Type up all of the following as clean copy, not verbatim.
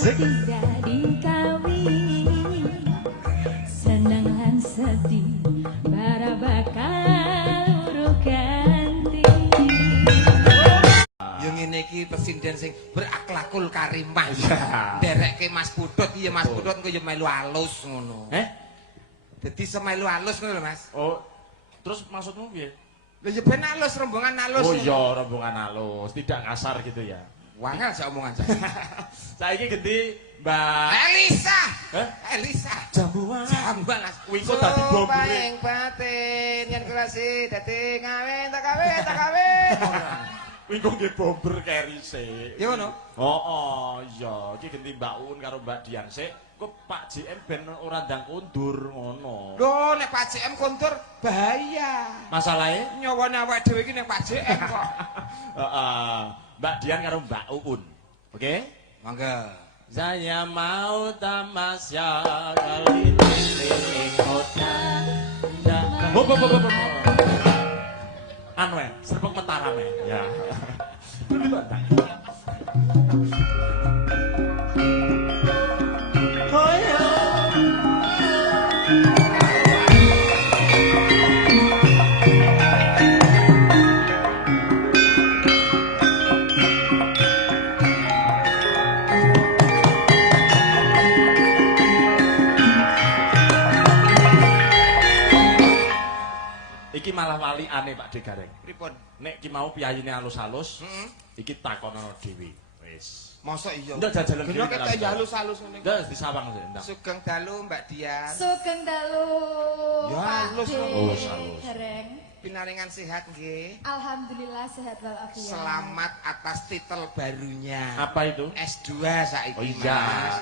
Tidak dikawin senang lan sedih bara bakal urung ganti. Yang ngene iki presiden sing berakhlakul karimah. Nderekke Mas Pudut iya Mas Pudut engko ya melu alus ngono. Dadi semelu alus ngono lho Mas. Oh. Terus maksudmu piye? Lha ya ben alus rombongan alus. Oh iya, rombongan alus, tidak kasar gitu ya. Wangel sak omongan saya. Saiki ganti Mbak Elisa. Hah? Elisa. Jambuan. Jambuan. Kuwi kok dadi bomber. Ing batin yen kula si dadi ngawin tak kawin. Kuwi kok nggih bomber kerise. Ya ngono. Oh, iya, iki ganti Mbak Un karo Mbak Dian sik. Kok Pak JM ben ora ndang kondur ngono. Lho nek Pak JM kondur bahaya. Masalahe Nyawane awake dhewe iki nek Pak JM kok. Heeh. Mbak Dian karo Mbak Uun. Oke? Mangga. Saya mau tamasya keliling kota. Bo. Anu ya, serpek mataram ya. Dulu bantang. Iki malah wali aneh Pak Degareng. Pripun? Nek ki mau piyayine halus-halus, iki takonono dhewe. Wis. Mosok iya. Ndak jajalan dhewe. Kena ketok halus-halus ngene. Ndak disawang sih, ndak. Sugeng dalu Mbak Dian. Sugeng dalu. Ya, halus lho. Halus. Dereng. Pinaringan sehat nggih. Alhamdulillah sehat walafiat. Selamat atas titel barunya. Apa itu? S2 saiki. Oh iya, Mas.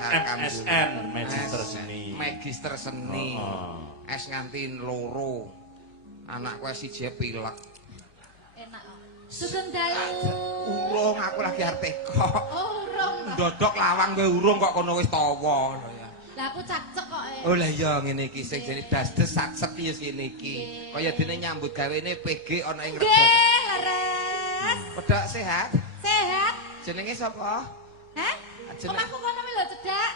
MSN, Magister Seni. Magister Seni. S nganti loro. Anakku siji pilek. Enak kok. Sugeng dalu. Urung aku lagi arep teko. Oh, urung. Ndodok lawang kowe urung kok kono wis tawa lho ya. Lah aku cakcek kok. Oh lah iya ngene iki sing jane dasdes sakset ya ngene iki. Kaya dene nyambut gawene PG ana ing Rebo. Nggih, leres. Pedhak sehat? Sehat. Jenenge sapa? Hah? Omahku kono lho cedak.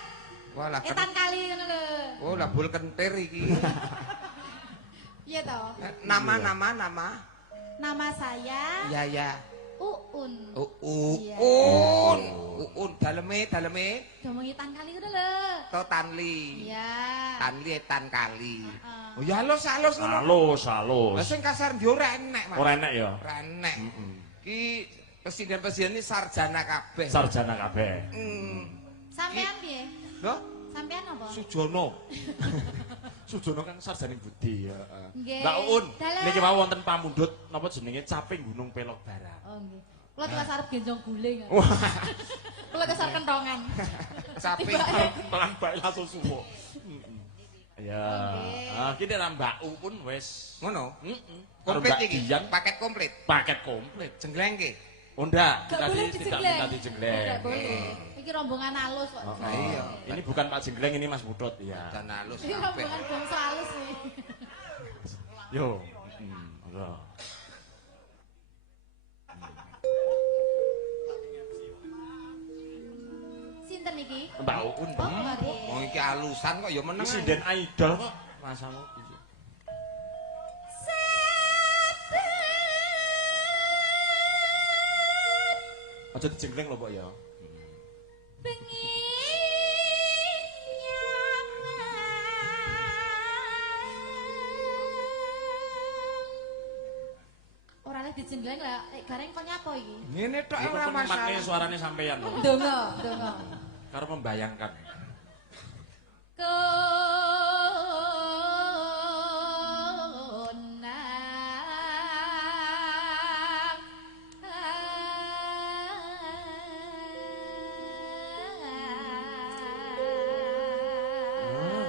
Wah lah. Etan kali ngono lho. Oh lah bul kentir iki. Iya toh. Nama. Nama saya Ya. Uun. Uun daleme. Domongi tan kali ngono lho. To Tanli. Iya. Tanli etan kali. Heeh. Oh ya halus ngono. Halus. Lah sing kasar ndi ora enek, Mas. Ora enek ya. Ora enek. Ki presiden-presiden ini sarjana kabeh. Sarjana kabeh. Sampean piye? Lho, Sampean apa? Sujono. Sujono kan sarjana budi ya. Nggih. Mbak Uun, Dalam. niki mau wonten pamundhut napa jenenge Caping Gunung Pelok Barat. Oh nggih. Kula tuwas arep genjong guling. Kula kesar kentongan. Sapi. Pelan bae langsung suwo. Ya. Ah, ki nek Mbak Uun wis Ngono. Komplit Komplit iki. Paket komplit. Paket komplit. Jengleng ki. Oh ndak, Gak boleh tidak dijengleng. minta dijengleng. Gak boleh. Iki rombongan halus kok. Oh, iya. Ini bukan Pak Jengleng, ini Mas Budot ya. Dan halus Iki kabeh. rombongan bangsa halus nih. Yo. Yo. Sinten iki? Mbak Uun. Oh, nggih. Wong iki alusan kok ya meneng. Iki sinden idol kok. Masamu iki. Aja dijengleng lho, Pak ya. Ora lek dijengleng lah, gareng kok nyapa iki? Ngene tok Iku ora makne masalah. suarane sampeyan lho. Donga. Karo membayangkan.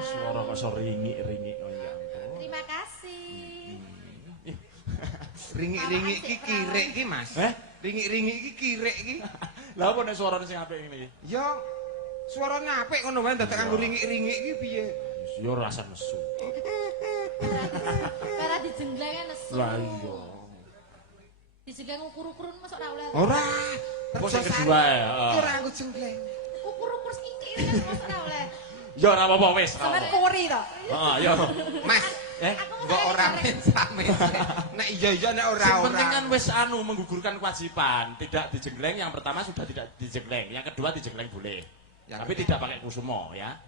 Suara kok iso ringik-ringik oh ya ampun. Terima kasih. Ringik-ringik iki kirek iki, Mas. Ringik-ringik iki kirek iki. Lah apa nek suarane sing apik ngene iki? Ya suarane apik ngono wae dadak kanggo ringik-ringik iki piye? Yo rasa nesu. Karena dijengleng nesu. Lah iya. Dijengleng ukur-ukuran masuk ora oleh. Ora. Apa sing kedua ya? Ora aku jenggleng. Ukur-ukur sithik Ya ora apa-apa wis. Sampeyan kuri to. Heeh, ya. Mas, kok ora mesra-mesra. Nek iya nek ora-ora. Penting kan wis menggugurkan kewajiban, tidak dijenggleng. Yang pertama sudah tidak dijenggleng, yang kedua dijenggleng boleh. Tapi tidak pakai kusumo ya.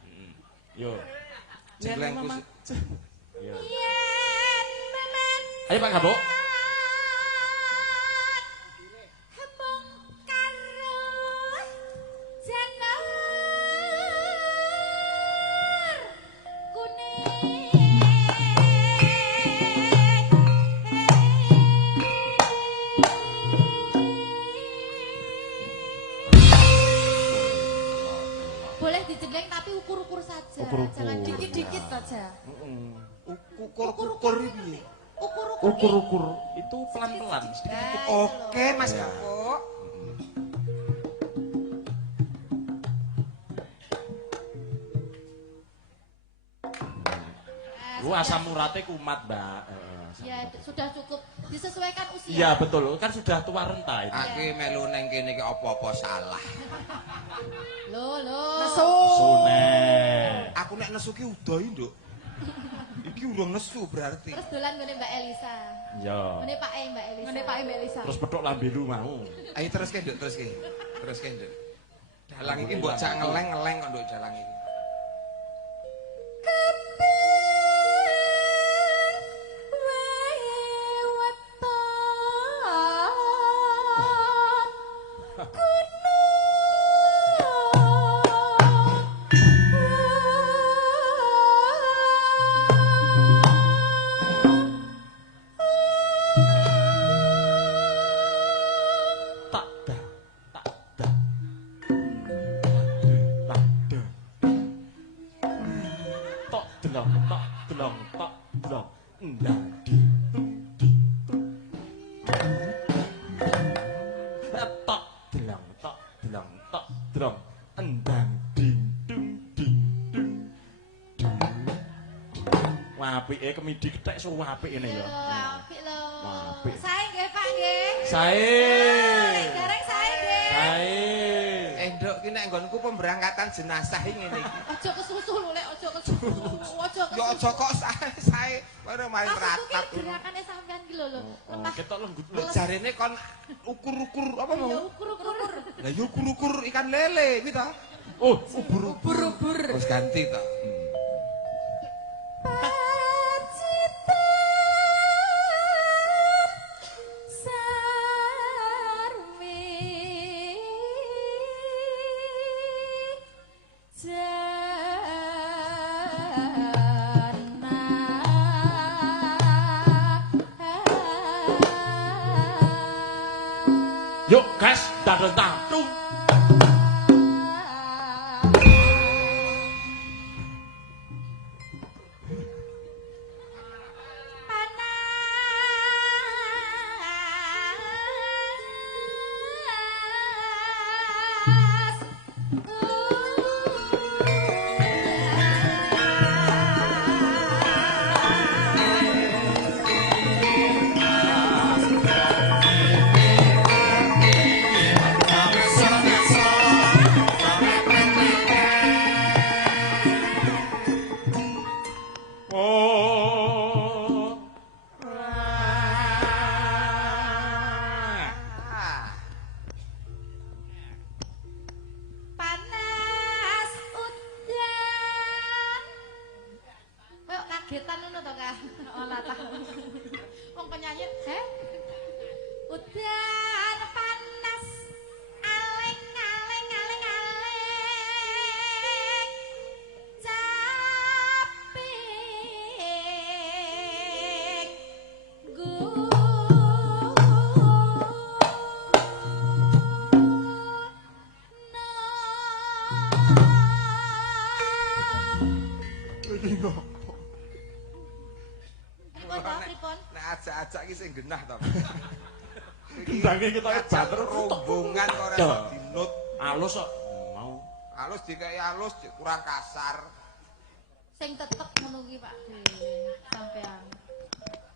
Yo. Jengleng kusum. Yo. Ayo Pak Gabok. Boleh dijengleng tapi ukur-ukur saja. Jangan dikit-dikit saja. Ukur-ukur piye? Ukur-ukur itu pelan-pelan sedikit. Oke, Mas Gabok. Lu asam uratnya kumat, Mbak. Ya, sudah cukup disesuaikan usia. Iya, betul. Kan sudah tua renta ini. Aku melu neng kene iki apa-apa salah. Loh. Nesu. Aku nek nesu ki udahi, Nduk. Iki urung nesu berarti. Terus dolan ngene Mbak Elisa. Iya. Ngene Pak Mbak Elisa. Ngene Pak Mbak Elisa. Terus petuk lambe lu mau. Ayo teruske, Nduk, teruske. Teruske, Nduk. Dalang iki mbok jak ngeleng-ngeleng kok, Nduk, dalang iki. Apike kemidi kethek suwe apik ngene ya. Apik lho. Apik. Sae nggih Pak nggih. Sae. Dereng sae nggih. Sae. Nduk ki nek nggonku pemberangkatan jenazah ngene iki. Aja kesusu lho lek aja kesusu. Aja kesusu. Ya aja kok sae baru main ratat. Gerakane sampean ki lho. Ketok lenggut. Lho jarene kon ukur-ukur apa mau? Ya ukur-ukur. Lah yo ukur-ukur ikan lele kuwi ta. Oh, ubur-ubur. Terus ganti ta. Yuk, gas, dadentang, tung. Kagetan ngono to, Kak? Ora tahu. Wong penyanyi, udan panas aling aling aling aling caping Nek ajak-ajak iki sing genah to. Gendange kita bater rombongan kok ora dinut. Alus kok mau. Alus dikai alus kurang kasar. Sing tetep ngono ki Pak sampean.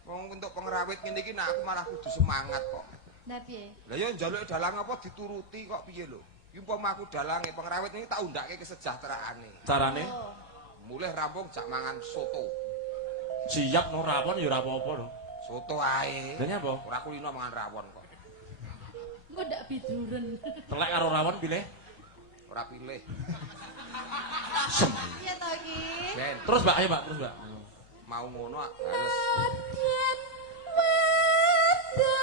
Wong untuk pengrawit ngene iki nek aku malah kudu semangat kok. Lah piye? Lah ya njaluk dalang apa dituruti kok piye lho. Iki umpama aku dalange pengrawit iki tak undake kesejahteraane. Carane? Mulih rampung jak mangan soto. Siap no rawon ya ora apa-apa no. Soto ae. Lha nyapa? Ora kulino mangan rawon kok. Engko ndak biduren. Telek karo rawon pilih. Ora pilih. Iya to iki? Ben. Terus Mbak, ayo Mbak, terus Mbak. Mau ngono harus Adyen wedo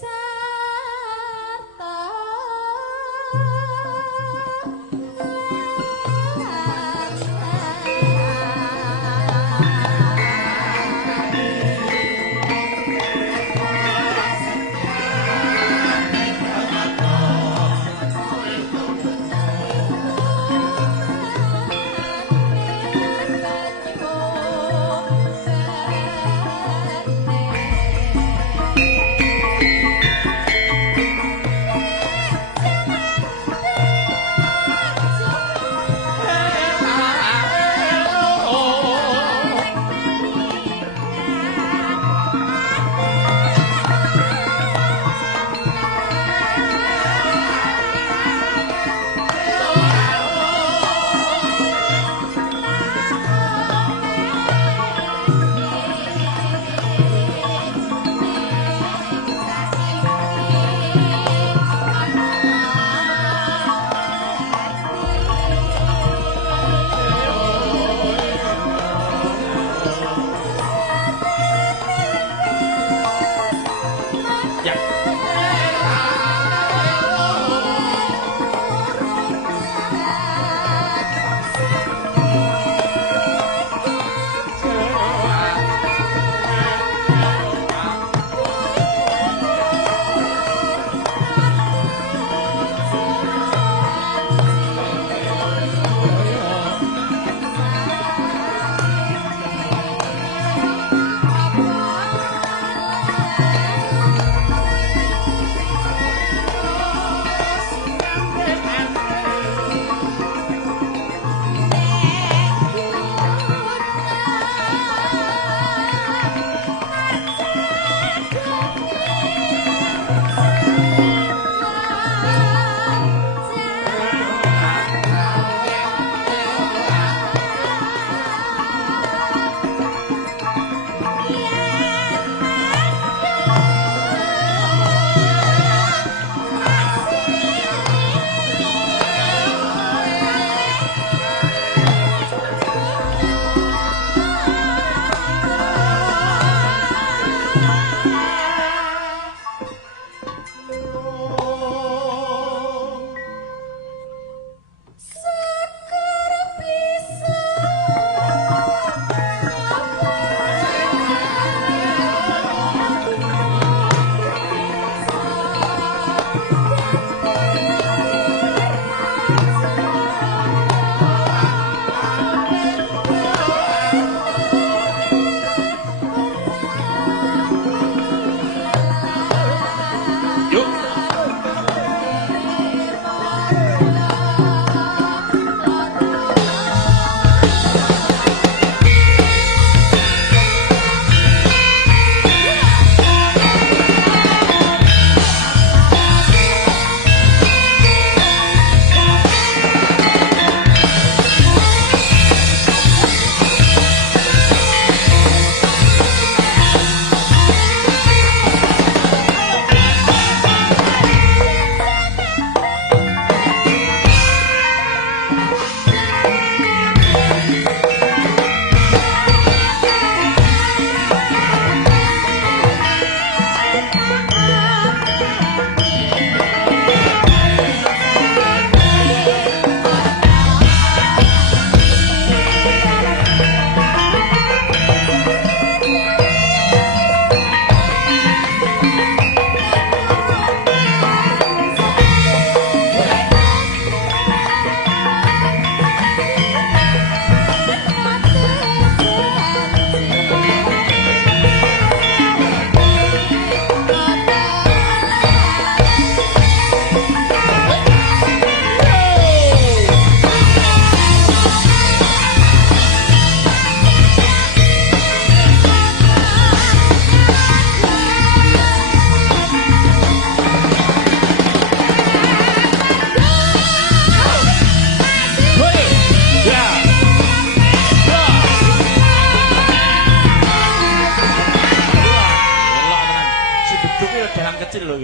sarta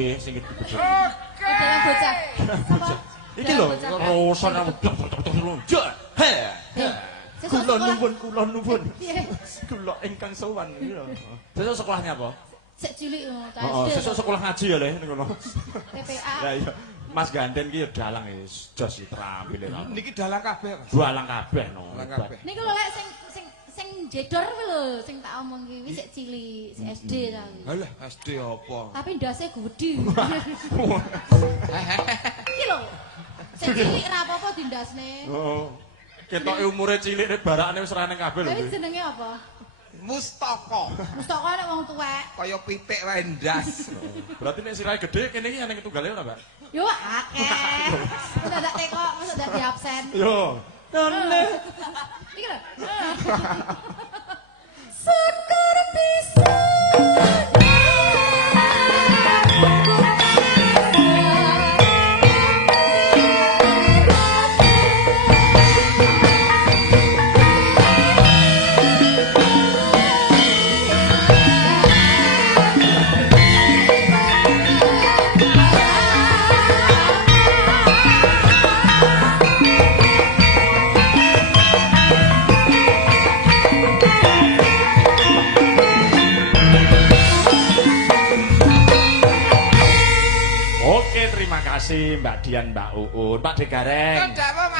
nggih sing gede. Dalam bocah. Sapa? Iki lho, roson He. Kula nuwun. Kula ingkang sowan iki lho. Sesuk sekolahnya apa? Sik cilik Oh, SD. sesuk sekolah ngaji ya le ngono. TPA. Lah iya. Mas Ganden ki ya dalang ya, jos iki terampil ya. Niki dalang kabeh. Dalang kabeh no. Dalang kabeh. Niku lho lek sing jedor kuwi lho sing tak omong ki wis sik cilik, sik SD ta. Halah, SD apa? Tapi ndase gede. Iki lho. Sik cilik ra apa-apa dindasne. Oh. Ketoke umure cilik nek barakane wis ra nang kabeh lho. Tapi jenenge apa? Mustaka. Mustaka nek wong tuwek. Kaya pitik wae ndas. Berarti nek sirahe gede kene iki ana tunggale ora, Mbak? Yo akeh. Wis ndak teko, wis ndak di absen. Yo. None. Iki lho. Seger pisan. Kasih Mbak Dian, Mbak Uun, Pak Degareng.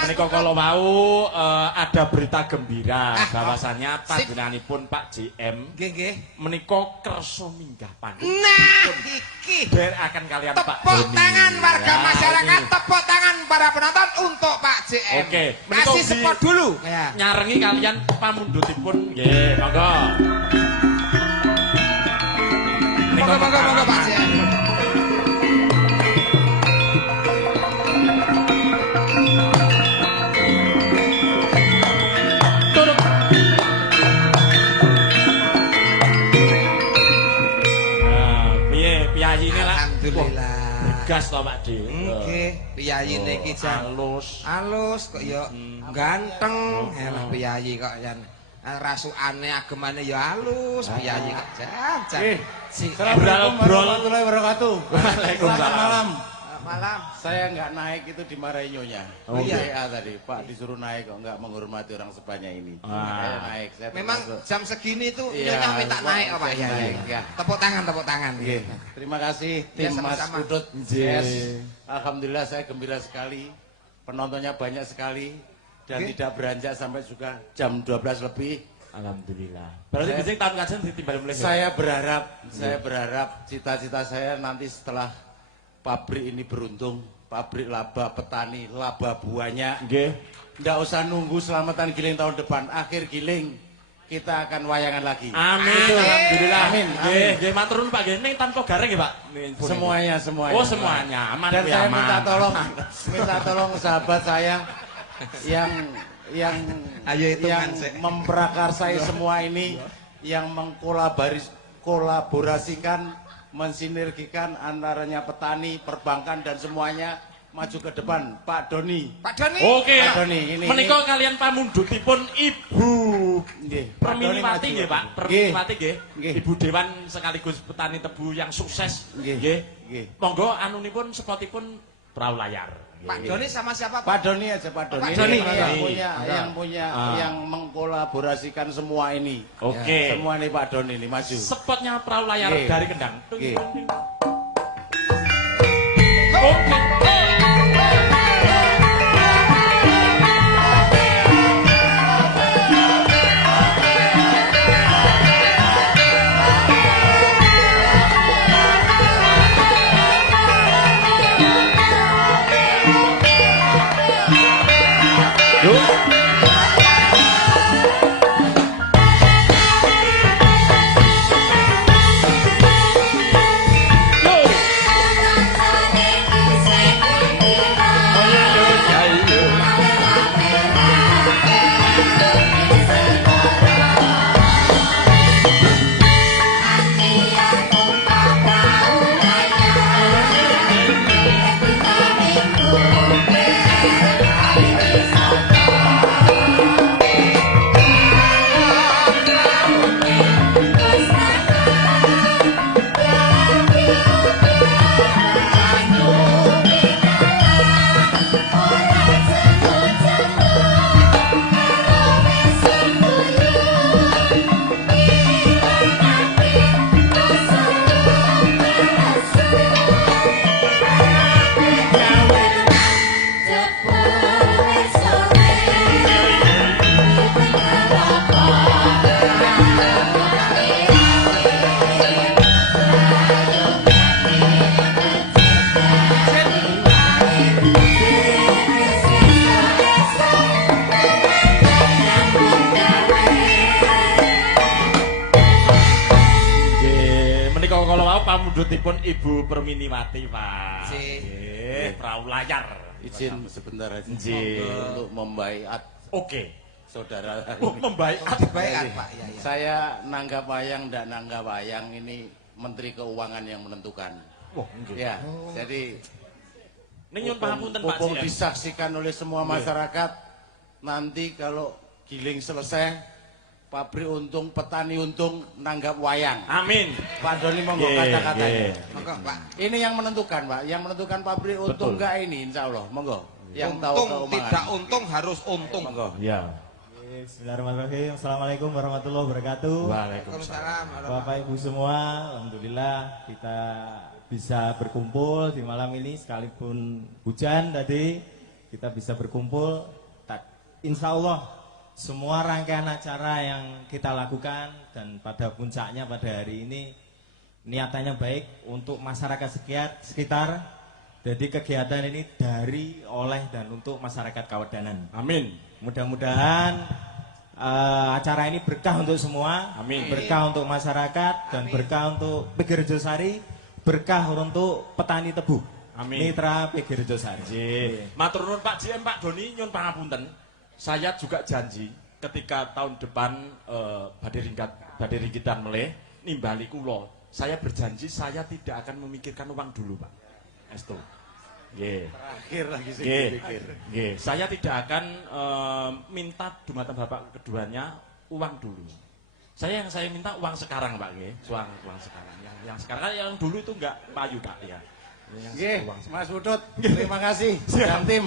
Menika kalau mau ada berita gembira bahwasannya panjenenganipun Pak JM nggih menika kersa minggah pandhut. Nah, iki akan kalian Pak Doni. Tepuk tangan warga masyarakat, tepuk tangan para penonton untuk Pak JM. Oke, kasih support dulu. Nyarengi kalian pamundhutipun nggih, monggo. Monggo Pak JM. Alhamdulillah. Gas to Pak Di. Nggih, piyayine iki jan alus kok ya ganteng. Elah piyayi kok jan rasukane agemane ya alus, piyayi kok jan. Assalamualaikum warahmatullahi wabarakatuh. Waalaikumsalam. Malam. Malam. Saya nggak naik itu dimarahi nyonya. Oh iya. WA tadi, Pak disuruh naik kok nggak menghormati orang sebanyak ini. Ah. Saya naik. Saya Memang termasuk. jam segini itu Iya, nyonya minta naik Pak ya. naik, ya. Tepuk tangan. Oke. Terima kasih tim Mas sama-sama. Udut. Nggih. Yes. Alhamdulillah saya gembira sekali. Penontonnya banyak sekali dan Oke. tidak beranjak sampai juga jam 12 lebih. Alhamdulillah. Berarti bisa tahun kajian ditimbali mulai. Saya berharap cita-cita saya nanti setelah pabrik ini beruntung, pabrik laba petani, laba buahnya. Nggih. Nggak usah nunggu selamatan giling tahun depan, akhir giling kita akan wayangan lagi. Amin. Alhamdulillah. Amin. Nggih, matur nuwun Pak nggih. Ning tanpa gareng nggih, Pak. Semuanya. Oh, semuanya. Aman Dan kuwi, saya aman. minta tolong sahabat saya yang Ayo hitungan, Sek. memprakarsai semua ini, yang mengkolaborasikan, mensinergikan antaranya petani, perbankan dan semuanya maju ke depan. Pak Doni. Pak Doni. Oke. Pak Doni, ini. Menika kalian pamundhutipun Ibu Nggih, Pak Doni Perminiwati maju. nggih, Pak. Nggih. Perminiwati nggih. Nggih. Ibu Dewan sekaligus petani tebu yang sukses. Nggih. Nggih. Monggo anunipun spotipun perahu layar. Pak Doni sama siapa Pak? Pak Doni aja, Pak Doni. Pak Doni. Ini yang Monggo. punya Ah. yang mengkolaborasikan semua ini. Oke. Semua ini Pak Doni ini maju. Spotnya perahu layar Nggih. dari Kendang. Nggih. Oke. Thank you. pamundhutipun Ibu Perminiwati, Pak. Nggih, perahu layar. Izin sebentar aja Nggih. untuk membaiat Oke. saudara. Membaiat. Baik, Pak. Ya, ya. Saya nanggap wayang dan nanggap wayang ini Menteri Keuangan yang menentukan. Wah, nggih. Ya, jadi Ning nyun pangapunten Pak mumpung CM. disaksikan oleh semua masyarakat, nanti kalau giling selesai, pabrik untung, petani untung, nanggap wayang. Amin. Pak Doni monggo Nggih, kata-katanya. nggih. Monggo, Pak. Ini yang menentukan, Pak. Yang menentukan pabrik untung Betul. enggak ini, insya Allah. Monggo. Yang tahu Untung keuangan. tidak untung harus untung. Monggo. Ya. Bismillahirrahmanirrahim. Assalamualaikum warahmatullahi wabarakatuh. Waalaikumsalam. Waalaikumsalam. Bapak Ibu semua, alhamdulillah kita bisa berkumpul di malam ini sekalipun hujan tadi kita bisa berkumpul. Insya Allah semua rangkaian acara yang kita lakukan dan pada puncaknya pada hari ini niatannya baik untuk masyarakat sekitar. Jadi kegiatan ini dari, oleh dan untuk masyarakat Kawedanan. Amin. Mudah-mudahan acara ini berkah untuk semua, Amin. berkah untuk masyarakat dan berkah untuk PG Rejosari, berkah untuk petani tebu. Amin. Mitra PG Rejosari. Nggih. Matur nuwun Pak JM, Pak Doni nyun pangapunten. Saya juga janji ketika tahun depan badhe ringkitan meleh nimbali kula. Saya berjanji saya tidak akan memikirkan uang dulu, Pak. Estu. Nggih. Terakhir lagi sih Nggih. dipikir. Nggih, saya tidak akan minta dumateng Bapak keduanya uang dulu. Yang saya minta uang sekarang, Pak, nggih. Uang sekarang. Yang sekarang kan yang dulu itu enggak payu, Pak, ya. Yang Nggih, uang Mas Budut, terima kasih dan tim.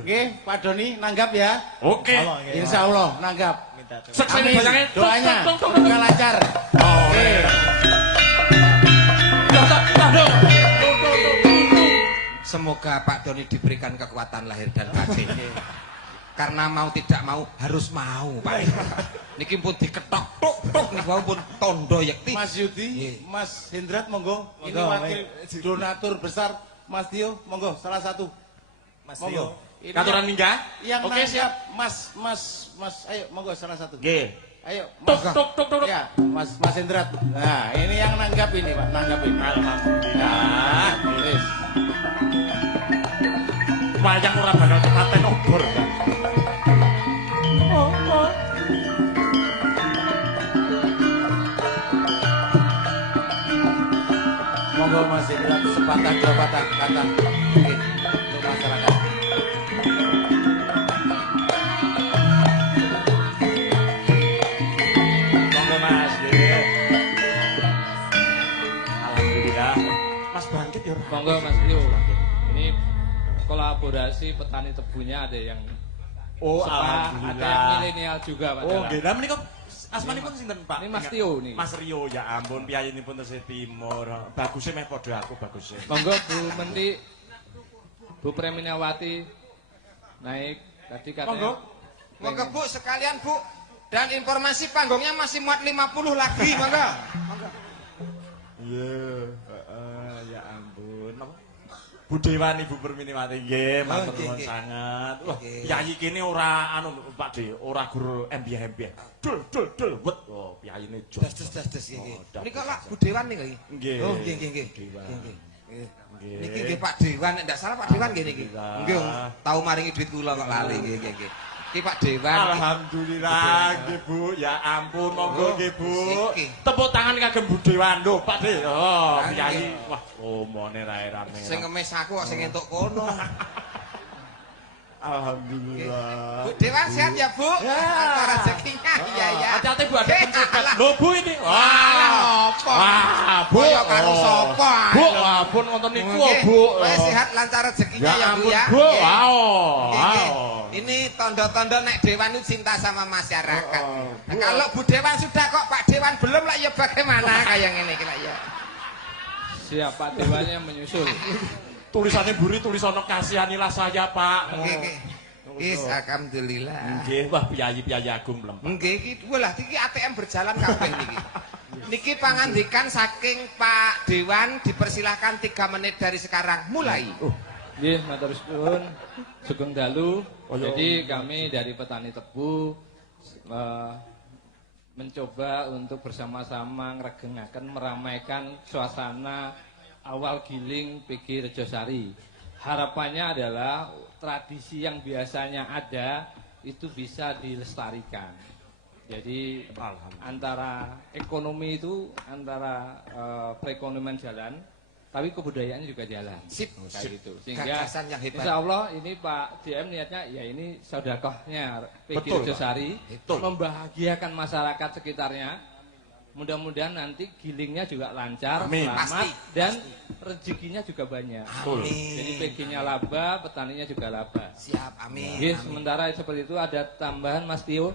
Nggih, Pak Doni nanggap ya. Oke. Insyaallah, nggih. Insya Allah nanggap. Minta doa. Sukses Amin. bayangnya. Doanya Tung, tung, tung, tung. semoga lancar. Oke. Semoga Pak Doni diberikan kekuatan lahir dan batin. Karena mau tidak mau harus mau, Pak. Niki pun diketok tok tok niku pun tondo yekti. Mas Yudi, Nggih. Mas Hendrat monggo. Ini Monggo, wakil donatur besar Mas Tio, monggo salah satu. Mas Monggo. Tio. Ini Katuran minggah? yang Oke, siap. Mas, ayo monggo salah satu. Nggih. Ayo, Tuk Mas. tuk tuk tuk. Ya, Mas Hendrat. Nah, ini yang nanggap ini, Pak, nanggap ini. Alhamdulillah. Wis. Wayang ora bakal kepaten obor, Pak. Monggo Mas Hendrat sepatah dua patah kata. Nggih, untuk masyarakat. Monggo Mas, nggih. Alhamdulillah. Mas Bangkit ya. Monggo Mas Tio. Ini kolaborasi petani tebunya ada yang Oh, Sepa, ada alhamdulillah. yang milenial juga Pak. Oh, nggih. Lah menika asmanipun sinten, Pak? Ini Mas Tio nih. Mas Rio, ya ampun, piyayinipun Tesih Timur. Bagusnya meh padha aku bagusnya. Monggo Bu Menteri Bu Preminawati naik tadi katanya. Monggo. Monggo Bu sekalian Bu. Dan informasi panggungnya masih muat 50 lagi, monggo. Iya, ya ampun. Apa? Bu Dewan Ibu Perminiwati nggih, matur nggih, nuwun nggih. sanget. Wah, Nggih. piyayi kene ora anu Pak De, ora gur embiah-embiah. Dul dul dul wet. Oh, piyayine jos. Das nggih. Oh, Niki kok Pak Bu Dewan nih lagi. Nggih. Oh, nggih nggih. Dewan. Nggih. Nggih. Niki nggih Pak Dewan, nek ndak salah Pak Dewan nggih niki. Alhamdulillah. Nggih, tau maringi duit kula kok lali nggih nggih. Iki Pak Dewan. Alhamdulillah nggih Bu, ya ampun Oh, monggo nggih Bu. iki. Tepuk tangan kagem Bu Dewan lho Pak De. Oh, Ah, piyayi. nggih. Wah, omone rae rame. Sing ngemis aku kok sing entuk kono. Alhamdulillah. Bu Dewan sehat ya, Bu? Ya. Antara rezekinya. Iya ya. Hati-hati Bu, ada Eh, pencegat. alah. Lho Bu ini. Alah, apa? Wah, Bu. Kaya karo sapa? Bu, ampun wonten niku Nggih. Bu. Wes sehat lancar rezekinya Ya ya, Bu ampun ya. Bu. Nggih. Wow. Nggih, nggih. Wow. Ini tondo-tondo nek Dewan itu cinta sama masyarakat. Oh, Nah, kalau Bu Dewan sudah kok Pak Dewan belum lah ya bagaimana kayak ngene iki lah ya. Siap Pak Dewannya menyusul. Tulisannya Buri tulisono kasihanilah saya Pak. Nggih, nggih. Is alhamdulillah. Nggih, wah piyayi-piyayi agung mlempah. Nggih iki walah iki ATM berjalan kabeh niki. Niki pangandikan saking Pak Dewan dipersilahkan 3 menit dari sekarang mulai. Nggih, matur suwun. Sugeng dalu. Oh, ya. Jadi kami dari petani tebu mencoba untuk bersama-sama ngregengaken meramaikan suasana awal giling PG Rejosari. Harapannya adalah tradisi yang biasanya ada itu bisa dilestarikan. Jadi antara ekonomi itu antara perekonomian jalan, tapi kebudayaannya juga jalan. Sip, kayak gitu. Sehingga gagasan yang hebat. insya Allah ini Pak DM niatnya ya ini sedekahnya PG Betul, Rejosari Betul. membahagiakan masyarakat sekitarnya. Mudah-mudahan nanti gilingnya juga lancar, Amin. selamat, Pasti, dan rezekinya juga banyak. Amin. Jadi PG-nya laba, petaninya juga laba. Siap, amin. Oke, amin. sementara seperti itu ada tambahan Mas Tio.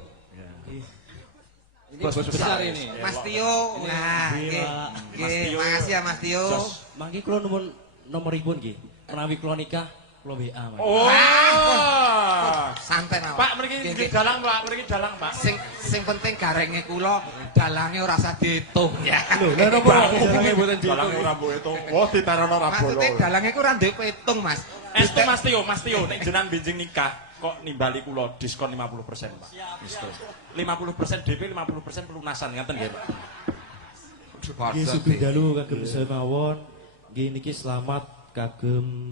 Ini Bos besar besar ini. Mas Tio, nah, Nggih, nggih. Pak. Mas Tio. Makasih ya Mas Tio. Mangke kula nuwun nomoripun nggih. Menawi kula nikah kula WA mangke. Oh. Santai mawon. Pak mriki Nggih, nggih nggih. dalang Pak, mriki dalang Pak. Sing penting garenge kula dalange ora usah diitung ya. Lho, lha napa jenenge mboten Dalang ora mbok itu. Wah ditarono ora Maksudnya bolo. dalange ku ora ndek petung, Mas. Estu Mas Tio, nek jenengan benjing nikah kok nimbali kula diskon 50%, Pak. Estu. 50% DP, 50% pelunasan ngaten nggih, Pak. Nggih sugeng dalu kagem semawon. Nggih niki selamat kagem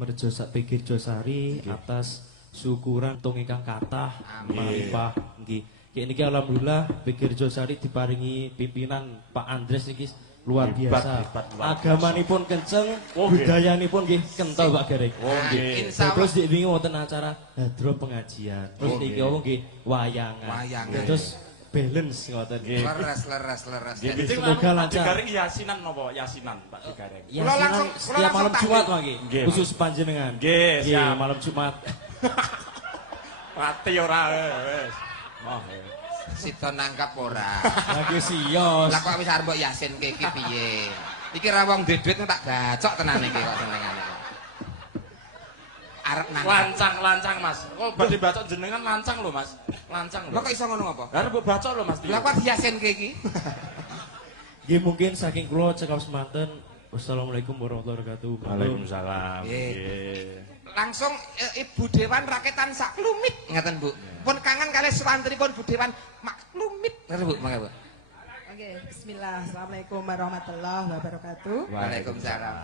PG Rejosari atas syukuran tung ingkang kathah malimpah nggih. Nggih niki alhamdulillah PG Rejosari diparingi pimpinan Pak Andres niki luar biasa. Hebat, luar biasa. Agamanipun kenceng, Oh, nggih. budayanipun nggih kental Pak Gareng. Oh nggih. Insya Terus Allah. di wingi wonten acara hadro pengajian. Terus Oh, niki nggih. wong nggih wayangan. Wayangan. Terus balance ngoten. Leres. Nggih, Jadi, benjing semoga Pak lancar. Digaring yasinan napa? Yasinan, Pak Digaring. Ya, Kula sinan langsung- kula setiap langsung malam tahlil. Jumat Pak nggih. Nggih, Khusus panjenengan. Nggih, siap. malam Jumat. Mati ora wis. Oh. Sida nangkap ora. Lagi sios. Lah kok wis arep mbok yasin ke iki piye? Iki ra wong duwe duit tak gacok tenan iki kok senengane. Arep nangkap. Lancang Mas. Kok badhe bacok jenengan lancang lho Mas. Lancang lho. Lah kok iso ngono apa? Lah mbok bacok lho Mas. Lah kok yasin ke iki? Nggih mungkin saking kula cekap semanten. Wassalamualaikum warahmatullahi wabarakatuh. Waalaikumsalam. Nggih. Nggih. Langsung Ibu Dewan raketan saklumit ngaten Bu. Pun kangen kalih swantripun Bu Dewan maklumit ngaten Bu, mangga Bu. Oke, bismillah. Assalamualaikum warahmatullahi wabarakatuh. Waalaikumsalam.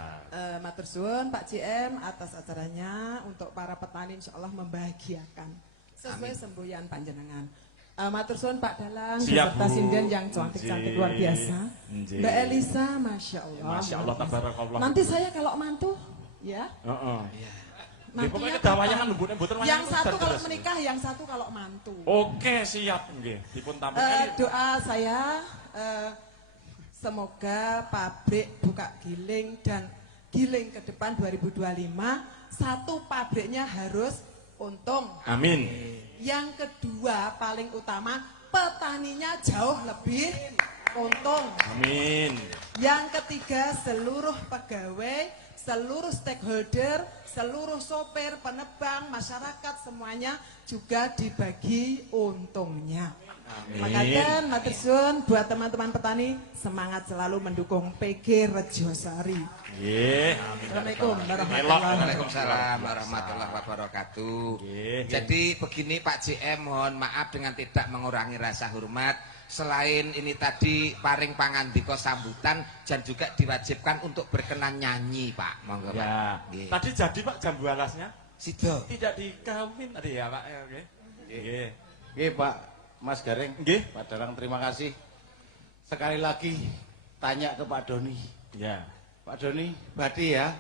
Matur suwun Pak JM atas acaranya untuk para petani insyaallah membahagiakan sesuai semboyan panjenengan. Matur suwun Pak Dalang Siap, beserta Bu. sinden yang cantik-cantik luar biasa. Nggih. Mbak Elisa, masya Allah. Masya Allah, tabarakallah. Nanti saya kalau mantu, ya. Heeh. Nanti pokoknya ya, dawayangan Pak. mboten wayangan Yang itu satu kalau terus. menikah, yang satu kalau mantu. Oke, siap nggih. Dipun tampung Doa saya semoga pabrik buka giling dan giling ke depan 2025 satu pabriknya harus untung. Amin. Yang kedua paling utama petaninya jauh lebih untung. Amin. Yang ketiga seluruh pegawai, seluruh stakeholder, seluruh sopir, penebang, masyarakat semuanya juga dibagi untungnya. Makanya matur suwun buat teman-teman petani semangat selalu mendukung PG Rejosari. Nggih. Assalamualaikum warahmatullahi wabarakatuh. Waalaikumsalam warahmatullahi wabarakatuh. Nggih. Jadi begini Pak JM, mohon maaf dengan tidak mengurangi rasa hormat. Selain ini tadi paring pangandika sambutan dan juga diwajibkan untuk berkenan nyanyi Pak. Monggo Pak. Ya. Nggih. Tadi jadi Pak jambu alasnya Sido. tidak dikawin tadi ya Pak. Oke. Nggih. Oke Pak Mas Gareng, Nggih. Pak Dalang terima kasih. Sekali lagi tanya ke Pak Doni. Ya. Pak Doni, badi ya.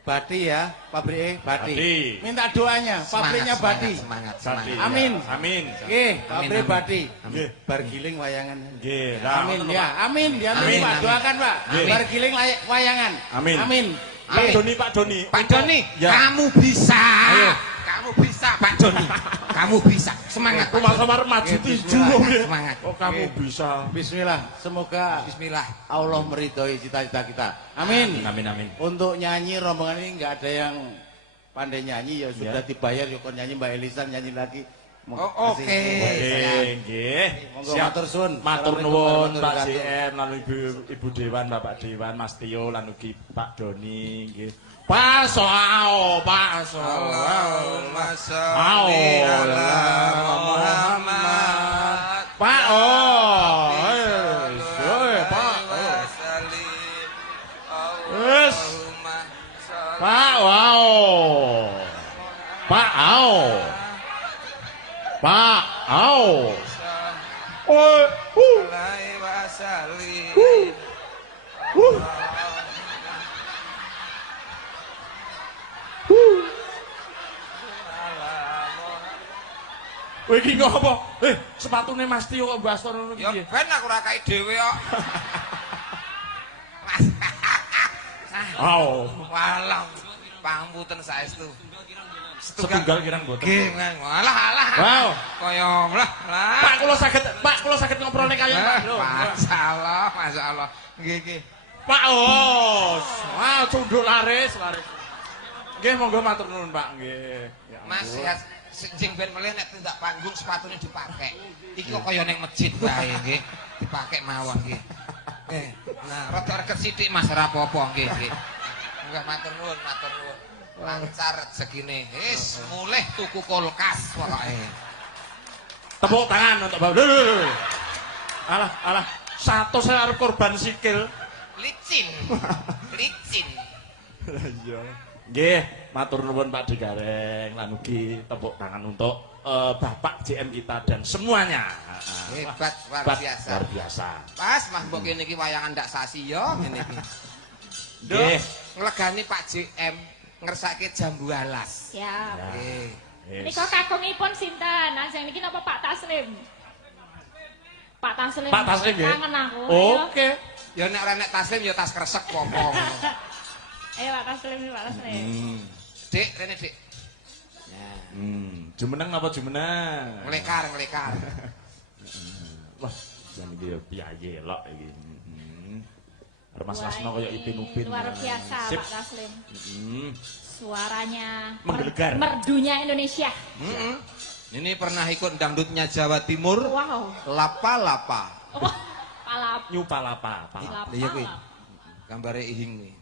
Badi ya, pabriknya badi. Badi. Minta doanya, pabriknya badi. Semangat. Tadi. Amin. Amin. Oke, pabrik Amin. badi. Nggih. Bargiling wayangan. Nggih. Amin ya, amin ya Amin, Pak. amin. Doakan Pak. Amin. Bargiling wayangan. Amin. Amin. Pak Doni, Pak Doni. Pak untuk- Doni, Ya. kamu bisa. Ayo. Kamu bisa Pak Doni. Kamu bisa. Semangat. Aku kamar maju Oke, tujuh. bismillah. Semangat. Oh kamu Oke. bisa. Bismillah, semoga Bismillah. Allah meridhoi cita-cita kita. Amin. Amin amin. Untuk nyanyi rombongan ini nggak ada yang pandai nyanyi ya sudah Ya. dibayar ya kon nyanyi Mbak Elisa nyanyi lagi. Oh, oke. Oke, nggih. Monggo matur suwun. Matur Assalamualaikum nuwun warahmatullahi Pak wabarakatuh. JM lan Ibu Dewan, Bapak Dewan, Mas Tio lan ugi Pak Doni nggih. Pak Soao, Pak Soao. Allahumma Ao. sholli ala Muhammad. Pak Oh. Pak, au. Oi, Lai wasali. Kowe iki ngopo? Sepatune Mas Tio kok mbas ngono iki. Ya ben aku ora kae dhewe kok. Au. Walah, pangapunten saestu. Setunggal kirang mboten. Nggih, alah. Wow. Kaya lah. Pak kula saged ngobrolne kaya Pak. Masyaallah. Nggih. Pak Os. Wah, cunduk laris. Nggih, monggo matur nuwun, Pak. Nggih. Mas sehat sing ben melih nek tindak panggung sepatune dipakai. Iki kok kaya ning masjid wae nggih. Dipakai mawon nggih. Nah, rada reget sithik Mas ora apa-apa nggih. Enggak matur nuwun. Lancar rezekine. Wis mulih tuku kulkas pokoke. Tepuk tangan untuk Bapak. Alah. Satu saya arep korban sikil. Licin. Iya. Nggih, matur nuwun Pak Digareng lan ugi tepuk tangan untuk Bapak JM kita dan semuanya. Hebat, luar biasa. Pas Mas mbok kene iki wayangan ndak sasi yo ngene iki. Nggih, nglegani Pak JM ngersake jambu alas. Siap. Nggih. Nika kakungipun sinten? Ajeng niki napa Pak Taslim? Pak Taslim nggih. Kangen aku. Oke. Ya nek ora nek Taslim ya tas kresek apa. Ayo Pak Taslim. Dik, rene Dik. Jumeneng apa jumeneng? Nglekar. Wah, jan iki piye elok iki. Mas Rasno kaya Ipin-Upin. Luar biasa Sip. Pak Taslim. Suaranya menggelegar. Merdunya Indonesia. Ini pernah ikut dangdutnya Jawa Timur. Wow. Lapa. Oh, palap. Nyu palapa. Iya kuwi. Gambare ihing kuwi.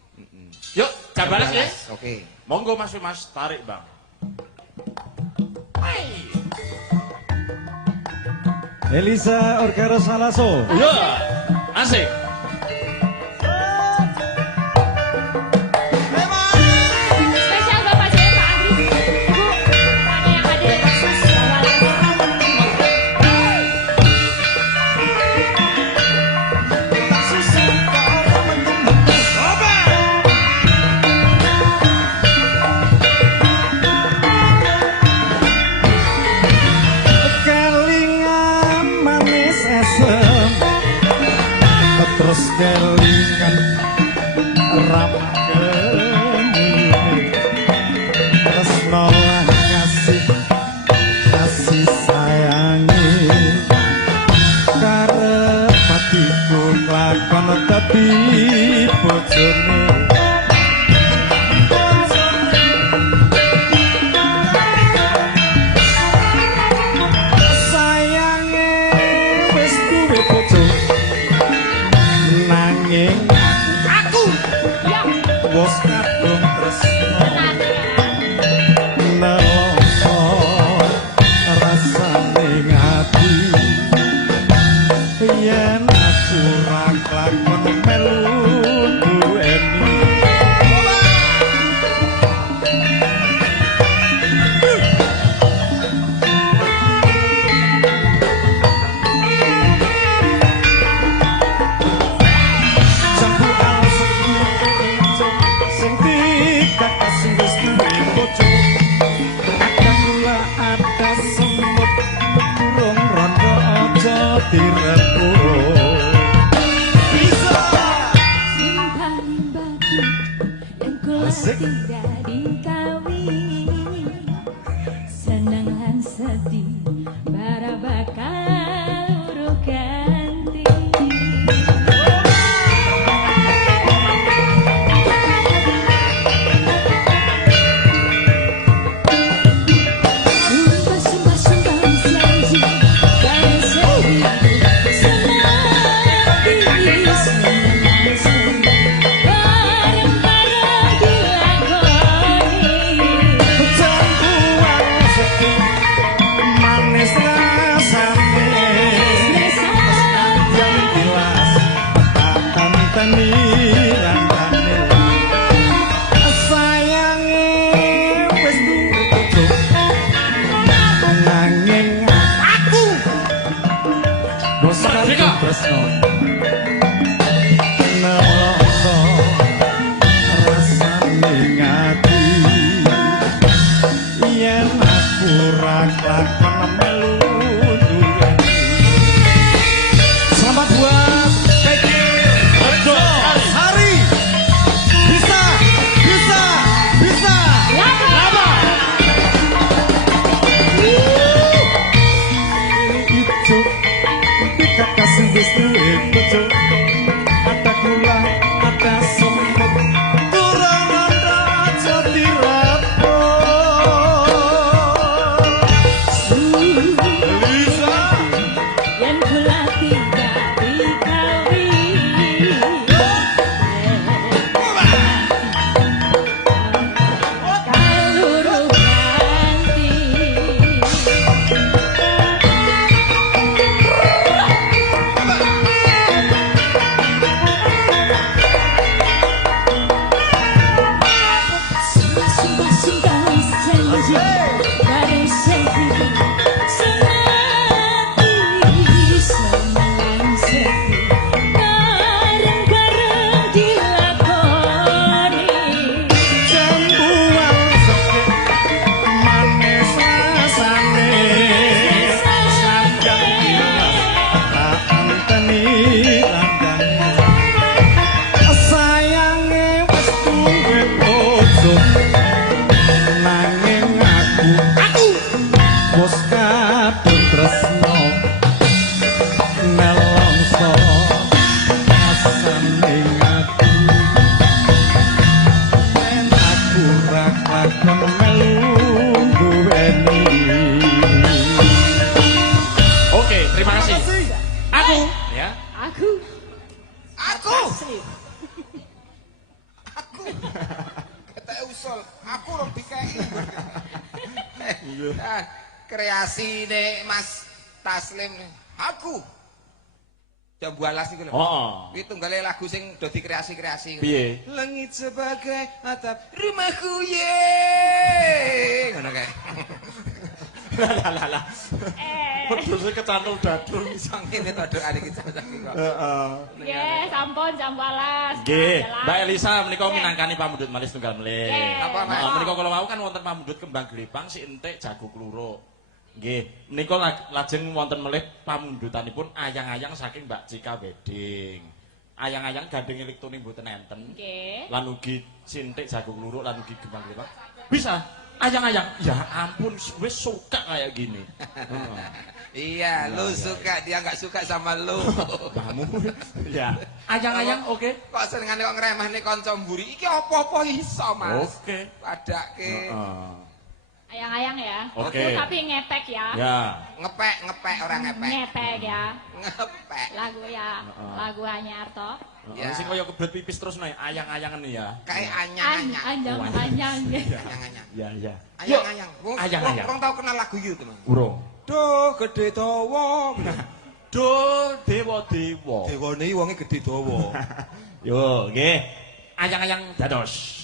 Yuk, gambaran ya. Oke. Monggo Mas tarik, Bang. Elisa Orkara Salaso. Iya. Asik. Spesial Bapak JM Pak Andri. Ibu, semuanya yang hadir khusus Kelingan manis esem, terus kelingan ramah kenyume, tresno lan kasih sayangi, karep hatiku lakon dadi bojone. Wos kadung tresno nelongso rasane ngati yen aku ra klakon melu duweni direpu bisa simpan batu yang kula tidak dikawini senang lan sedih bara bakal urut ganti Bareng-bareng dilakoni ora kelakon melu duweni. Selamat buat Peggy Rejo Sari. Bisa. Lama. Itu pikat kasih wis duwe bojo. Ada gula, ada semut. Turun aja dirapo. Lisa Yen kula tidak dikawin kaluru ganti sumpah singkali janji bareng janji senati semelang sepi bareng-bareng dilakoni jambuan sekek manis rasane sanjang ilang tak anteni landang sayange wis duwe bojo nanging aku wis kadung tresno nelongso asane aku yen aku ra kelakon melu duweni. Oke, terima kasih. Aku ya. aku Keteke usul, aku rong dikeki. Kreasine Mas Taslim aku. Jambu alas iku lho. Heeh. Kuwi tunggale lagu sing do dikreasi-kreasi. Piye? Langit sebagai atap rumahku ye. Ngono kae. Lah. Pedhose kecantol dadung Iso ngene to dokane iki cocok kok. Heeh. nggih sampun jam 12 Nggih, Mbak Elisa menika minangkani pamundhut malih setunggal melih. Apa, Mas? Menika kula wau kan wonten pamundhut kembang glipang si entik jago kluruk. Nggih, menika lajeng wonten melih pamundhutanipun ayang-ayang saking Mbak Cika Wedding. Ayang-ayang gandeng elektronik mboten enten. nggih Lan ugi sintik jago kluruk lan ugi kembang glipang. Bisa. Ayang-ayang, ya ampun, wis suka kayak gini. Iya, lu suka, dia nggak suka sama lu. Kamu, ya. Ayang-ayang, oke. Kok senengane kok ngremehne kanca mburi? Iki apa-apa iso, Mas. Oke. Padake. ayang-ayang ya Oke. tapi ngepek ya Ya. Ngepek orang ngepek. ngepek ya Ngepek. lagu ya lagu anyar toh Ya. Sing kaya kebelet pipis terus nih, ayang-ayangan nih ya. Kayak anyang-anyang. anyang Anyang-anyang. Ya, ya. Ayang-ayang. Ayang-ayang. Wong tau kenal lagu iki, Teman. Urung. Duh, gede dawa. Do dewa-dewa. Dewane iki wonge gede dawa. Yo, nggih. Ayang-ayang dados.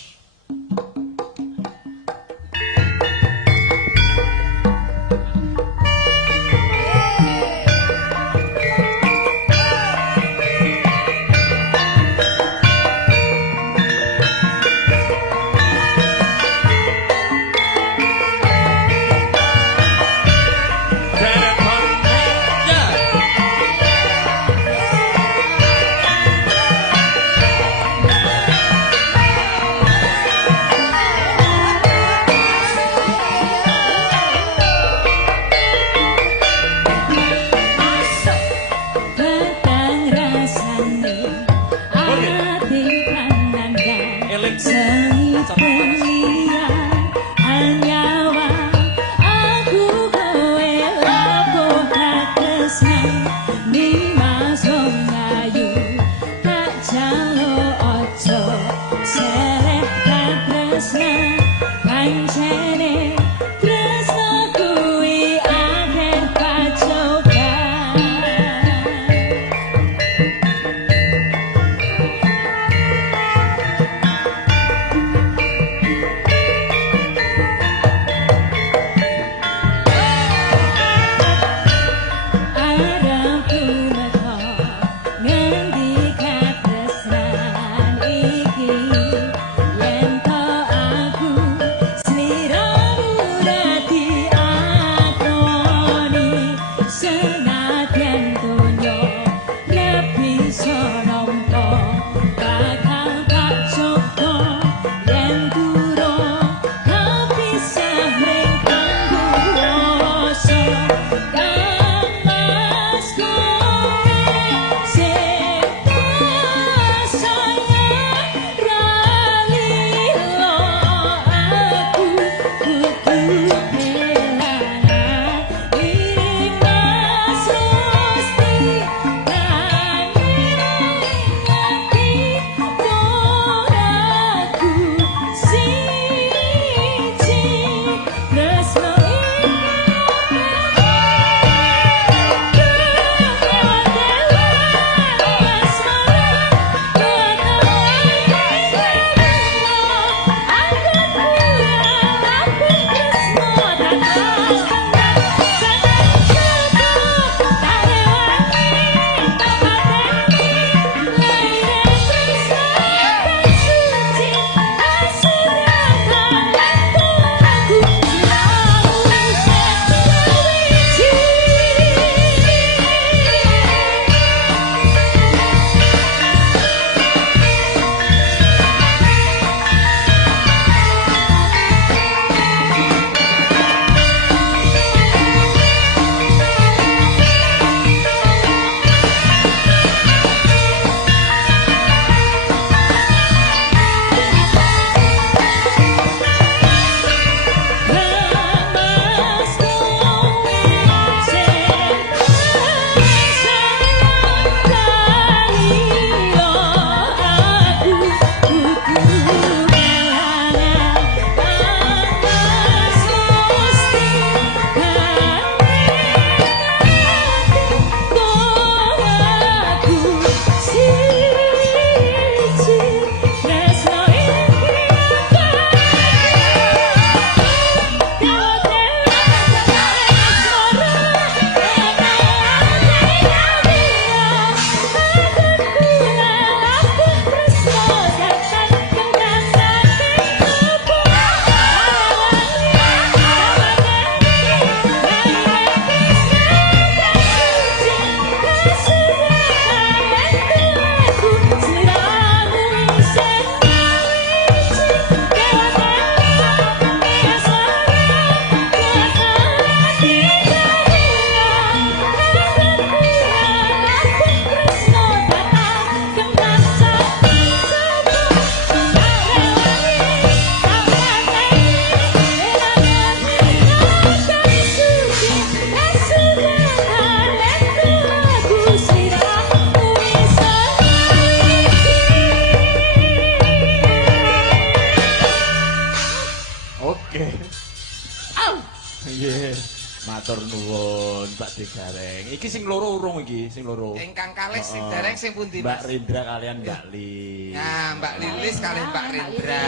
Nggih. Matur nuwun Pak Digareng. Iki sing loro urung iki, sing loro. Ingkang kalih sing dereng sing pundi, Mbak Mas? Rendra kalian Mbak Lis. Nah, Mbak Lilis kalian Mbak Rendra.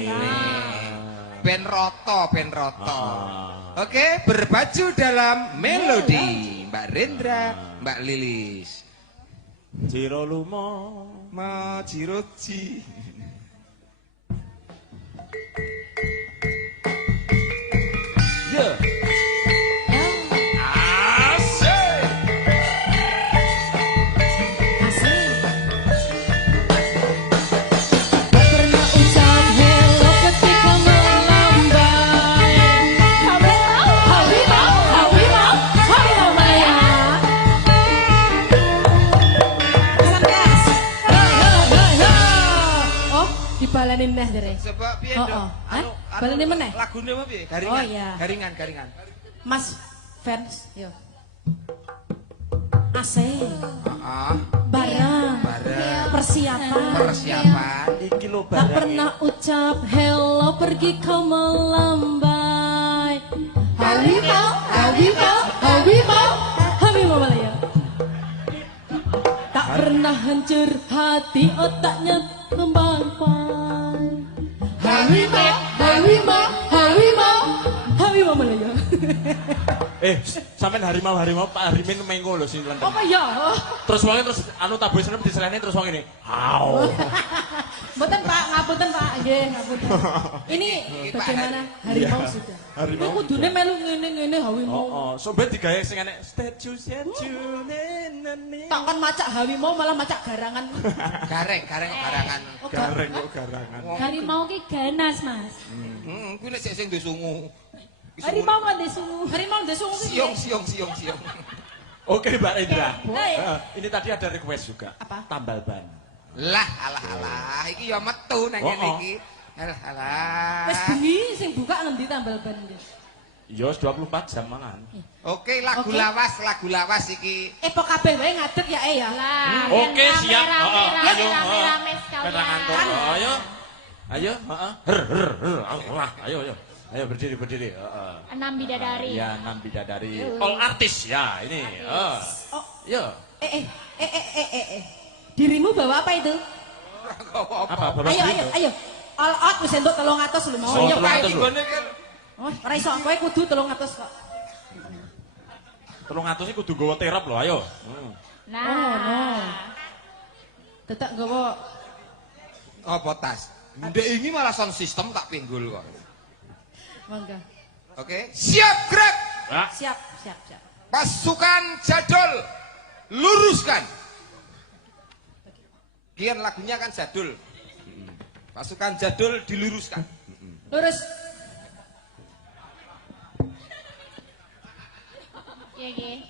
Ini. Ben roto. Oke, berbaju dalam melodi Mbak Rendra, Mbak Lilis. Jiro lumo Ma jiroji. Ya. Asik. Pernah ucap hello ketika melambai. Hawi mau Maya. Oh, dibalenin neh dere. Sebab piye, Oh, Dok? oh. Hah? Balenin meneh? Lagune apa piye? Oh, iya. Garingan. Mas fans, yo. Asik. Heeh. Barang. Persiapan. Iki lho Tak pernah ucap hello pergi kau melambai. Hawi mau Malaya. Tak pernah hancur hati otaknya kembang pai. Hawi mau Malaya. Sampean harimau Pak Harimin mengko lho sing lendeng. Apa ya? Terus wonge terus anu tabuh senep diselehne terus wong ini. Au. Mboten Pak, ngapunten Pak, nggih, ngapunten. Ini bagaimana harimau sudah. Harimau. Kok kudune melu ngene-ngene hawi mau. Oh, sampe digawe sing enek statue nenene. Tak kan macak hawi mau malah macak garangan. Gareng garangan. Gareng kok garangan. Harimau ki ganas, Mas. Kuwi nek sing disungu. Harimau kan disungu. Harimau ndesungu ki. Siong. Oke, Mbak Indra. Nah, Ini tadi ada request juga. Apa? Tambal ban. Lah, alah. Iki ya metu nang ngene iki. Alah. wis bengi sing buka ngendi tambal ban iki. Ya 24 jam mangan. Oke, lagu lawas iki. Pok kabeh wae ngadeg ya ya. Lah, Oke, yang siap. rame-rame, Ayo. rame-rame sekalian. Perangan toko. Ayo. Ayo. Ayo berdiri. Enam bidadari. Ya, 6 bidadari. All artis ya, ini. Oh. Ya. Dirimu bawa apa itu? Apa? Bapak Ayo. All out wis entuk 300 lho mau. Oh, Ayo, 300 lho. Oh, ora iso kowe kudu 300 kok. 300 iki kudu nggawa terap lho, ayo. Nah. Oh, no. Tetak nggawa Apa tas? Ndek ini malah sound system tak pinggul kok. mangga. Oke, siap gerak. Siap. Pasukan jadul luruskan. Kian lagunya kan jadul. Pasukan jadul diluruskan. Lurus. Iya.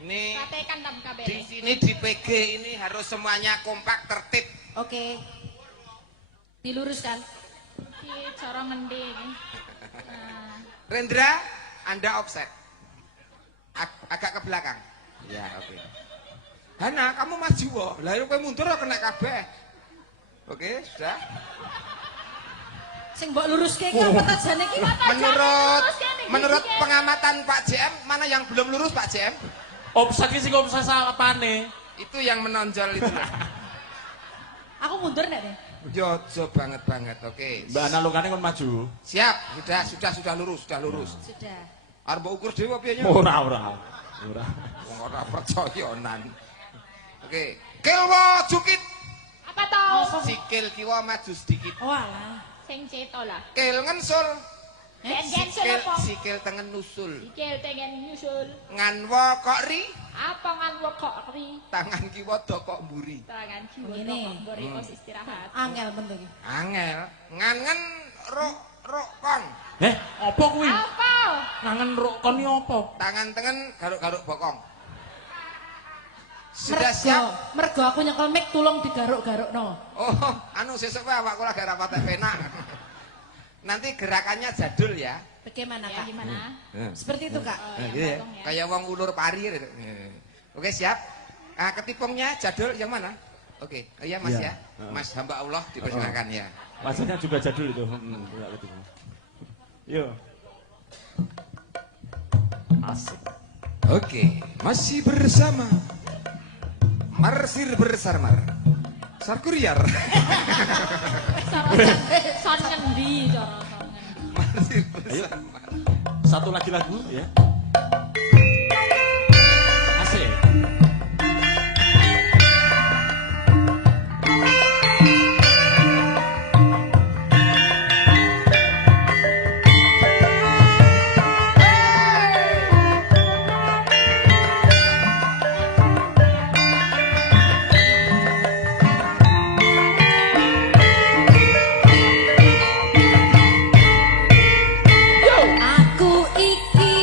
Ini Satekan tam kabeh. di sini di PG ini harus semuanya kompak tertib. Oke. Diluruskan. Iki cara ngendi iki? Nah, Rendra, Anda offset. Agak ke belakang. Ya, oke. Hana, kamu maju kok. Lah kowe mundur kena kabeh. Oke, sudah. Sing mbok luruske iki apa tajane iki? Menurut pengamatan Pak JM, mana yang belum lurus Pak JM? Offset iki sing offset apane? Itu yang menonjol itu. Aku mundur nek deh. Jojo banget. Oke. Mbak Ana lukane kon maju. Siap, sudah lurus. Sudah. Arep mbok ukur dhewe piye nya? Ora. Wong ora percayanan. Oke. Kilwa jukit. apa tau? Sikil kiwa maju sedikit. Oh alah. Sing ceto lah. Kil ngensul. Gen-gen Sikil, apa? sikil tengen nusul. Sikil tengen nyusul. Nganwa kok ri, Apa ngan kok ri? tangan kiwa dok mburi. Tangan kiwa Ngene. mbori pos istirahat. Angel bentuk iki. Angel, ngangen rok kong. Apa kuwi? Apa? Ngangen rok kon iki apa? Tangan tengen garuk-garuk bokong. Sudah siap? Mergo aku nyekel mic tulung digaruk-garukno. Oh, anu sesuk wae awakku lagi ora patek penak. Nanti gerakannya jadul ya. Bagaimana Ya Kak? gimana? Seperti itu Kak. Gitu ya. potong ya. Kayak wong ulur pari. Oke, siap. Ketipungnya jadul yang mana? Oke, iya Mas ya. Mas hamba Allah dipersilakan ya. Maksudnya juga jadul itu. Yo. Asik. Oke, masih bersama Marsir Bersarmar Sarkuriar. Son ngendi cara son ngendi. Marsir Ayo. Bersarmar. Satu lagi lagu ya. Asik. Aku iki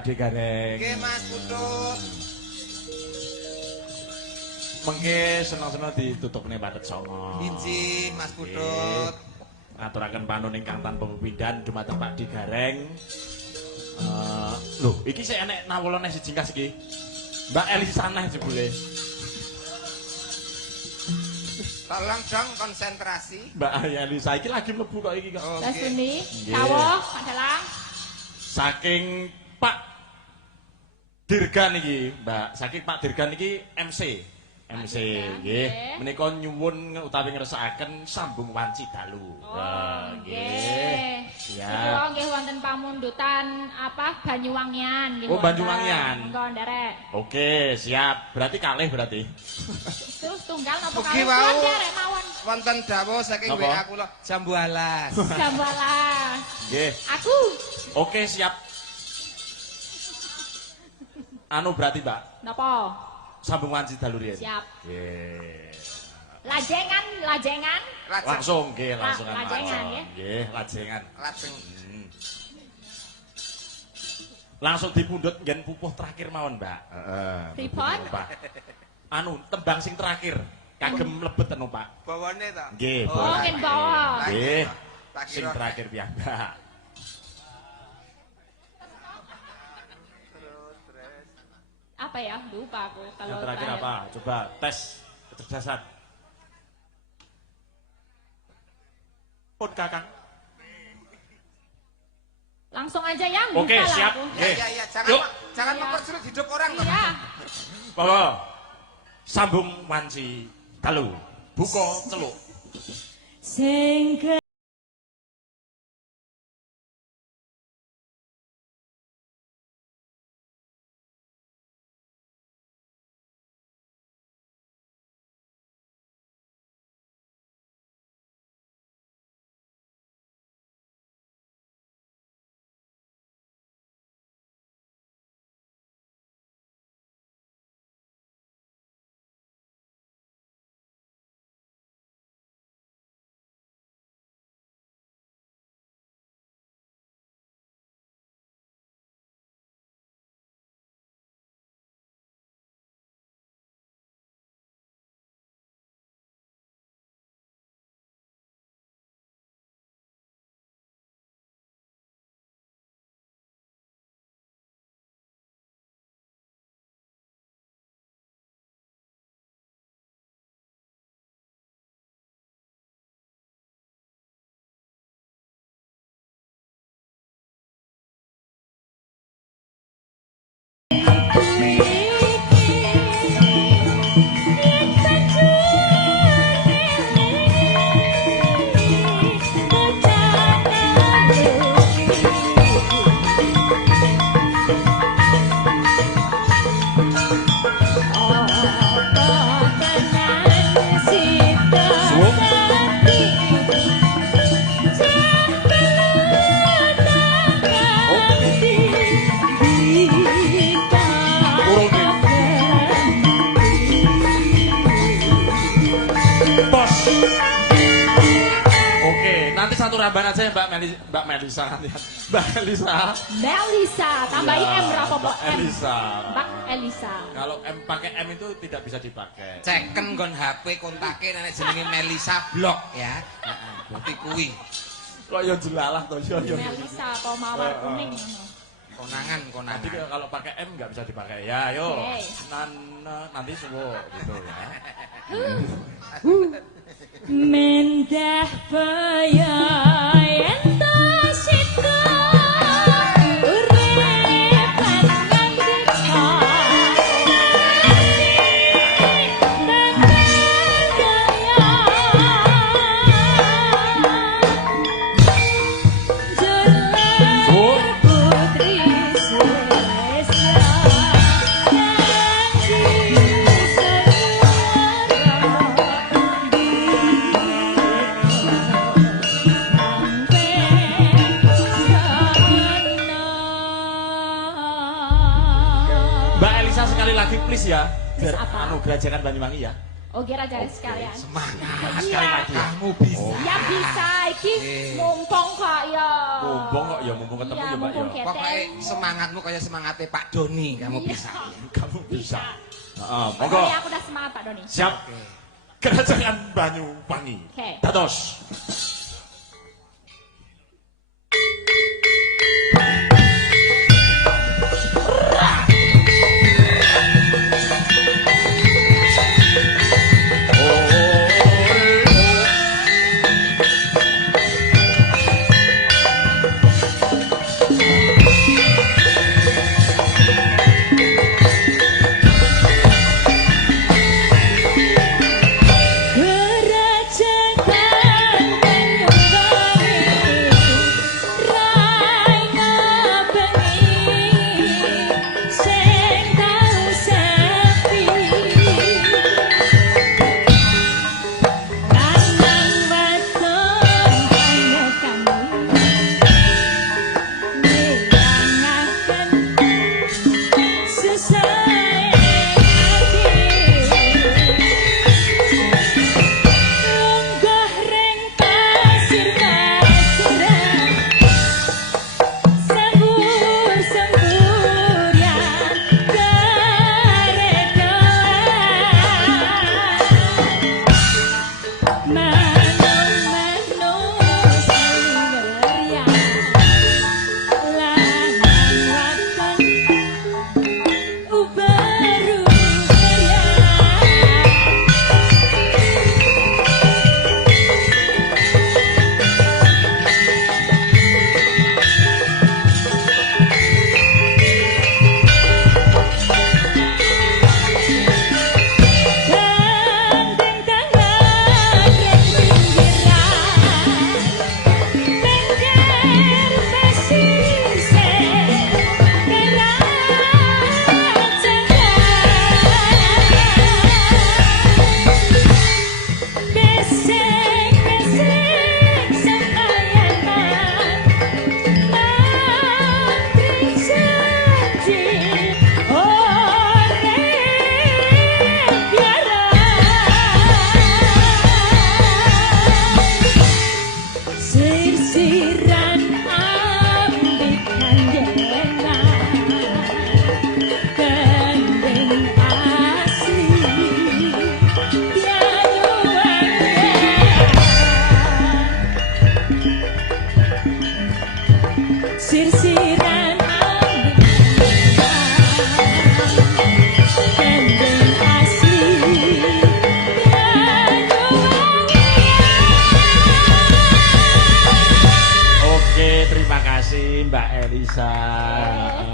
Pak D Gareng. Nggih Mas Putut. Mengke seneng-seneng ditutupne Padet Songo. Injih Mas Putut. Ngaturaken panuwun ingkang tanpa pepindhan dumateng Pak D Gareng. Lho, iki sik enek nawolane siji kas iki. Mbak Elisa neh jebule. Tolong dong konsentrasi. Mbak Elisa iki lagi mlebu kok iki kok. Las Buni, Nggih. Kawah, Pak Dalang. Saking Pak Dirgan iki, Mbak. Saking Pak Dirgan iki MC. MC nggih. Menika nyuwun utawi ngresakaken sambung wanci dalu. Nggih. Ya. Kula nggih wonten pamundutan apa Banyuwangian nggih. Oh, Banyuwangian. Monggo nderek. Oke, siap. Berarti kalih berarti. Terus tunggal napa Mugi kalih wau nderek mawon. wonten dawuh saking Napa? WA kula jambu alas. Jambalah. Nggih. Aku. Oke, siap. Anu berarti, Mbak. Napa? Sambung wanci dalu riyen. Siap. Nggih. Lajengan. Langsung nggih, langsung. Lajengan nggih. Nggih, lajengan. Lajeng. Langsung dipundhut nggen pupuh terakhir mawon, Mbak. Heeh. Pripun? Anu, tembang sing terakhir. Kagem mlebet anu, Pak. Bawane to? Nggih, Oh, ngen bawa. Nggih. Tak Sing kira. terakhir piyambak. Apa ya? Lupa aku kalau Yang terakhir apa? Coba tes kecerdasan. Pun Kakang. Langsung aja ya, lupa Oke, lah siap. aku. Ya, Yuk. jangan Iya. mempersulit hidup orang toh. Iya. Bawa. Sambung wanci dalu. Buka celuk. Sing satu ramban aja ya Mbak Melisa nanti. Mbak Elisa. Melisa, tambahin M berapa Mbak? Elisa. Mbak Elisa. Kalau M pakai M itu tidak bisa dipakai. Ceken gon HP kontake nenek jenenge Melisa blok ya. Heeh, bukti kuwi. Kok yo jelalah to yo. Melisa apa mawar kuning ngono. Konangan. Nanti kalau pakai M nggak bisa dipakai. Ya, yo. Okay. Nanti suwo gitu ya. Mendah bayayan tasita urepan ngandika sekali lagi please ya. Please apa? Anu Gerajakan Banyuwangi ya. Oh, Raja sekalian. Semangat Iya. sekali lagi. Kamu bisa. Ya bisa, lagi mumpung kok ya. Mumpung kok ya mumpung ketemu Iya, ya Mbak ya. mumpung ketemu. Pokoknya semangatmu kayak semangatnya Pak Doni, kamu bisa. Kamu bisa. Heeh, monggo. Pokoknya aku udah semangat Pak Doni. Siap. Kerajaan Banyuwangi. Oke. Dados.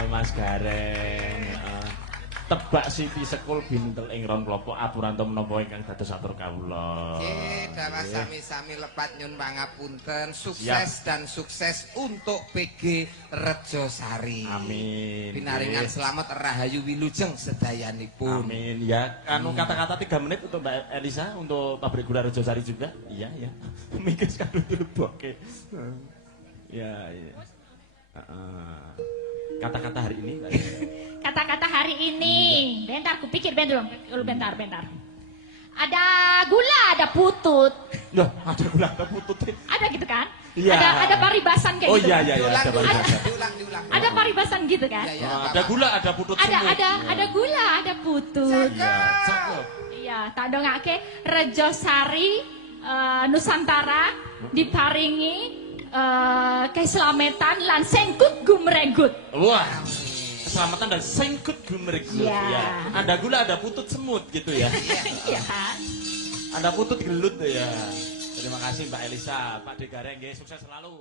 Mas Gareng. Tebak Siti Sekul bintel ing ron klopo aturanta menapa ingkang dados atur kawula. Nggih, dawa sami-sami lepat nyun pangapunten, sukses dan sukses untuk PG Rejosari. Amin. Pinaringan selamat rahayu wilujeng sedayanipun. Amin ya. Anu kata-kata 3 menit untuk Mbak Elisa untuk pabrik gula Rejosari juga. Iya ya. Mikir sekali dilebokke. Ya, ya. Kata-kata hari ini Mbak. Kata-kata hari ini. Bentar, aku pikir bentar. Ada gula, ada putut. Loh, ada gula, ada putut. Ada gitu kan? Iya. Ada paribasan kayak oh, gitu. Oh iya, ada paribasan. Diulang. Ada paribasan gitu kan? Ya, ada gula, ada putut. Ada gula, ada putut. Iya, cakep. Iya, tak dongake Rejosari Nusantara diparingi keselamatan lan sengkut gumregut. Wah. Keselamatan dan sengkut gumregut. Ya. Ada gula, ada putut semut gitu ya. Iya kan? Ada putut gelut ya. Terima kasih Mbak Elisa, Pak Degareng, sukses selalu.